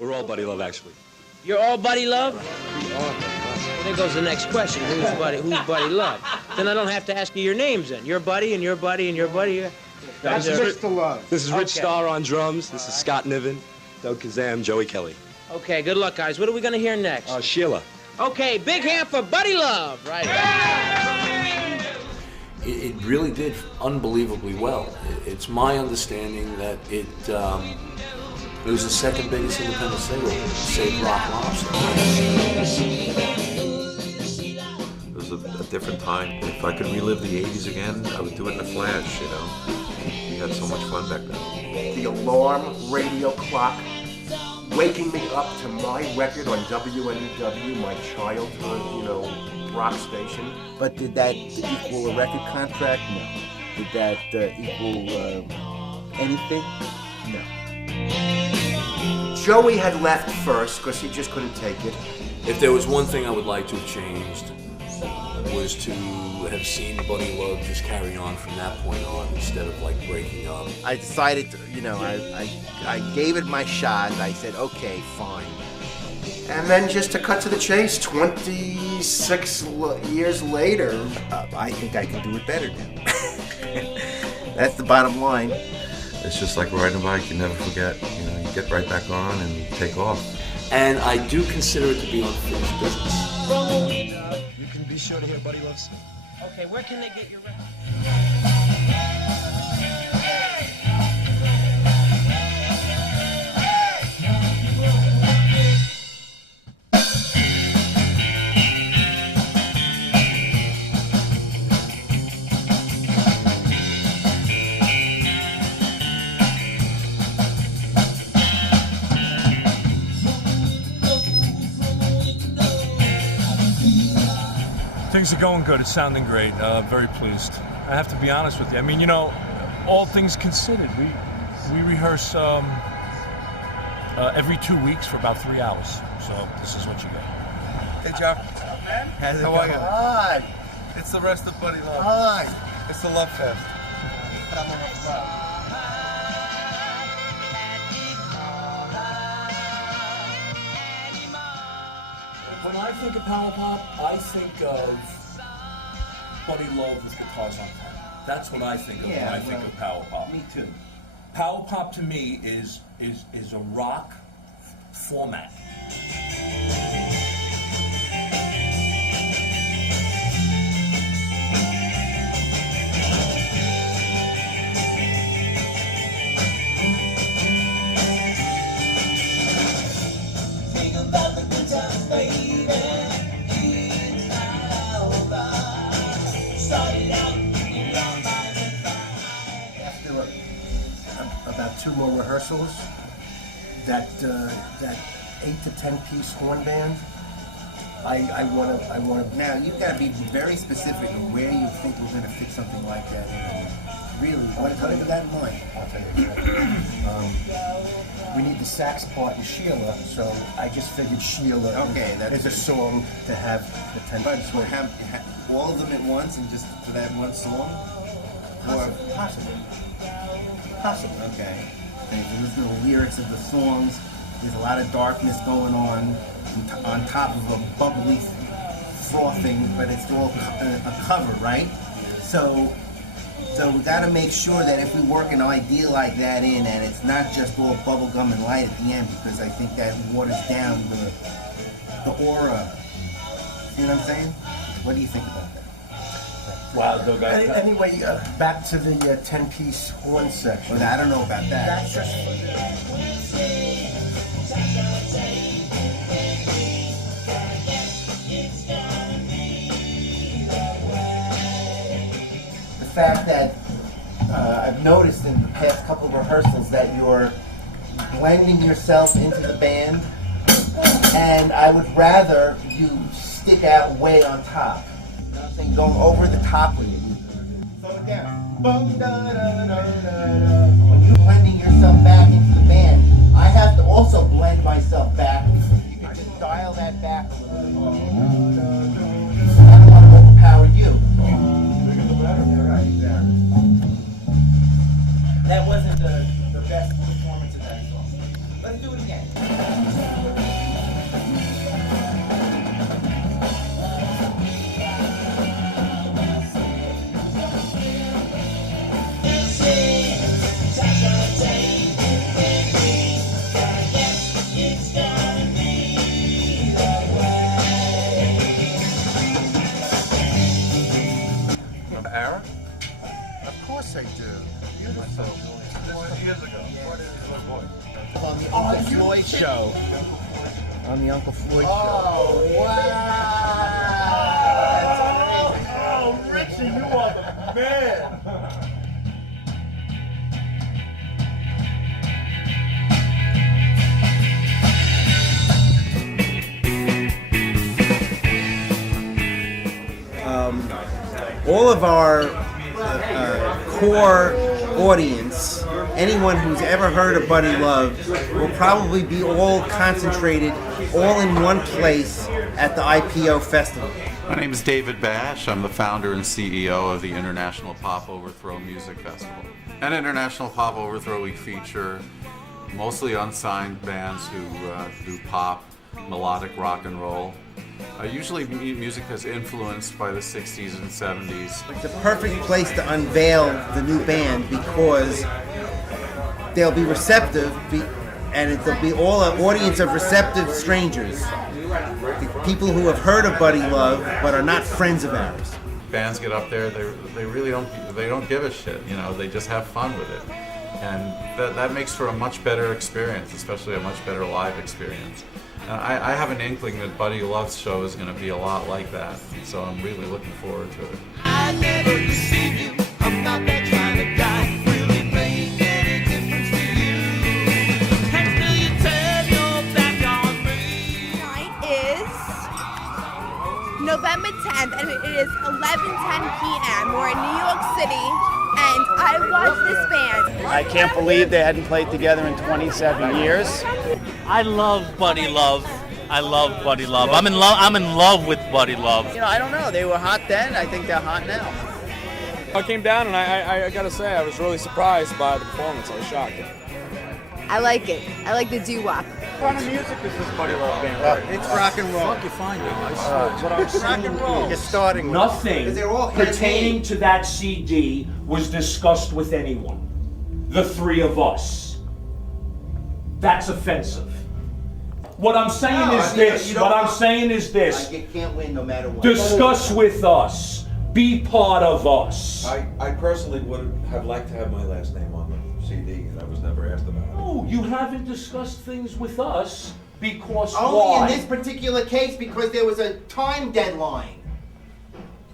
We're all Buddy Love, actually. You're all Buddy Love? Well, there goes the next question. Who's Buddy Love? Then I don't have to ask you your names then. Your buddy and your buddy and your buddy. That's Mr. Love. This is Rich Starr on drums. This is Scott Niven, Doug Kazam, Joey Kelly. Okay, good luck, guys. What are we going to hear next? Sheila. Okay, big hand for Buddy Love. Right. It really did unbelievably well. It's my understanding that it was the second biggest independent single, save Rock Lobster. It was a different time. If I could relive the 80s again, I would do it in a flash, you know. We had so much fun back then. The alarm radio clock waking me up to my record on WNEW, my childhood, rock station. But did that equal a record contract? No. Did that equal anything? No. Joey had left first because he just couldn't take it. If there was one thing I would like to have changed, was to have seen Buddy Love just carry on from that point on instead of breaking up. I decided to, I gave it my shot. I said, okay, fine. And then just to cut to the chase, 26 years later, I think I can do it better now. That's the bottom line. It's just like riding a bike, you never forget. You get right back on and take off. And I do consider it to be unfinished business. You can be sure to hear Buddy Love's. Okay, where can they get your record? Things are going good. It's sounding great. Very pleased. I have to be honest with you. I mean, all things considered, we rehearse every 2 weeks for about 3 hours. So this is what you get. Hey, Joe. How are you? Hi. It's the rest of Buddy Love. Hi. It's the Love Fest. When I think of Power Pop, I think of Buddy Love with guitars on top. That's what I think of when I think of Power Pop. Me too. Power Pop to me is a rock format. After about 2 more rehearsals, that 8 to 10 piece horn band, I want to. Now, you've got to be very specific of where you think we're going to fit something like that in. Really, what is that in mind? I'll tell you. We need the sax part in Sheila, so I just figured Sheila is a song to have the 10 But piece we'll horn. have all of them at once and just for that one song? Possibly. Okay. If you listen to the lyrics of the songs, there's a lot of darkness going on top of a bubbly frothing, but it's all a cover, right? So we got to make sure that if we work an idea like that in, and it's not just all bubblegum and light at the end, because I think that waters down the aura. You know what I'm saying? What do you think about that? Wow, go back. Anyway, back to the 10-piece horn section. Well, I don't know about that. That's just the fact that I've noticed in the past couple of rehearsals that you're blending yourself into the band, and I would rather you stick out way on top. You know what I'm saying? Going over the top with it. Slow it down. When you're blending yourself back into the band, I have to also blend myself back. You can just dial that back a little bit. I don't want to overpower you. Right, exactly. That wasn't the best performance of that song. Let's do it again. Aaron? Of course I do. Beautiful. Years ago. On the Uncle Floyd show. On the Uncle Floyd show. Oh, wow! Oh, Richie, you are the man. All of our core audience, anyone who's ever heard of Buddy Love, will probably be all concentrated, all in one place at the IPO Festival. My name is David Bash. I'm the founder and CEO of the International Pop Overthrow Music Festival. At International Pop Overthrow, we feature mostly unsigned bands who do pop, melodic rock and roll. Usually music that's influenced by the 60s and 70s. It's a perfect place to unveil the new band because they'll be receptive, and it'll be all an audience of receptive strangers. People who have heard of Buddy Love but are not friends of ours. Bands get up there, they really don't give a shit, you know, they just have fun with it. And that makes for a much better experience, especially a much better live experience. And I have an inkling that Buddy Love's show is going to be a lot like that, so I'm really looking forward to it. I never deceive you, I'm not that kind of guy. Will it make any difference to you? And will you turn your back on me? Tonight is November 10th, and it is 11:10 p.m. We're in New York City, and I watched this band. I can't believe they hadn't played together in 27 years. I love Buddy Love. I love Buddy Love. I'm in love with Buddy Love. You know, I don't know. They were hot then. I think they're hot now. I came down and I gotta say I was really surprised by the performance. I was shocked. I like it. I like the doo-wop. What kind of music is this Buddy Love band? It's rock and roll. Fuck, you find it. Rock and roll. You're starting. Nothing They're all pertaining to that CD was discussed with anyone. The three of us. That's offensive. What I'm saying is this. What I'm saying is this. You can't win no matter what. Discuss with us. Be part of us. I personally would have liked to have my last name on the CD, and I was never asked about it. No, you haven't discussed things with us because Only why? in this particular case because there was a time deadline.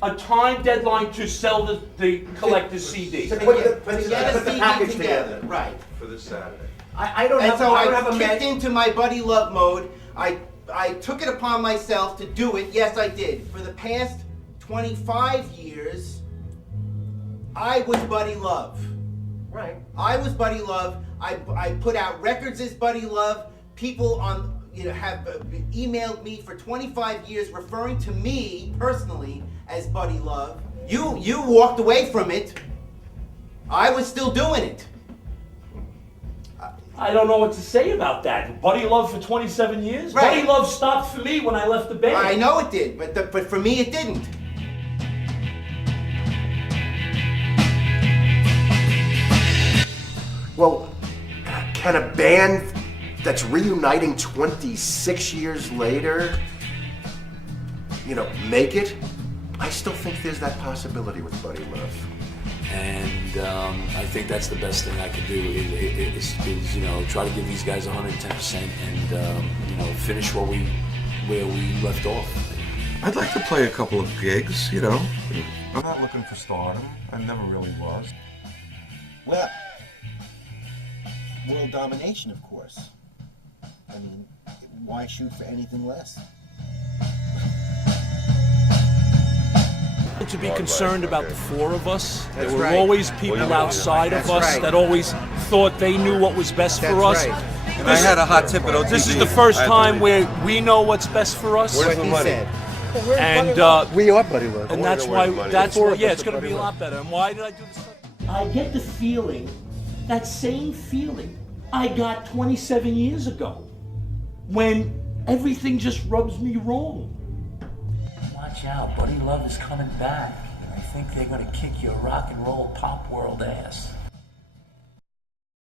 A time deadline to sell the collector's CD. To get a CD together. Right. For this Saturday. I don't And have. so I don't I have a kicked into my Buddy Love mode. I took it upon myself to do it. Yes, I did. For the past 25 years, I was Buddy Love. Right. I was Buddy Love. I put out records as Buddy Love. People have emailed me for 25 years referring to me personally as Buddy Love. You walked away from it. I was still doing it. I don't know what to say about that. Buddy Love for 27 years? Right. Buddy Love stopped for me when I left the band. I know it did, but for me it didn't. Well, can a band that's reuniting 26 years later, make it? I still think there's that possibility with Buddy Love. And I think that's the best thing I can do is try to give these guys 110% and finish where we left off. I'd like to play a couple of gigs, I'm not looking for stardom. I never really was. Well, world domination, of course. I mean, why shoot for anything less? To be concerned about the four of us. That's there were right. always people outside of us that always thought they knew what was best for us. Right. And I had a hot tip at OTV. This is the first time where we know what's best for us. Where's the money? And We are Buddy Love. and that's why it's going to be a lot better. And why did I do this? I get the feeling, that same feeling, I got 27 years ago. when everything just rubs me wrong. Watch out, Buddy Love is coming back. And I think they're gonna kick your rock and roll pop world ass.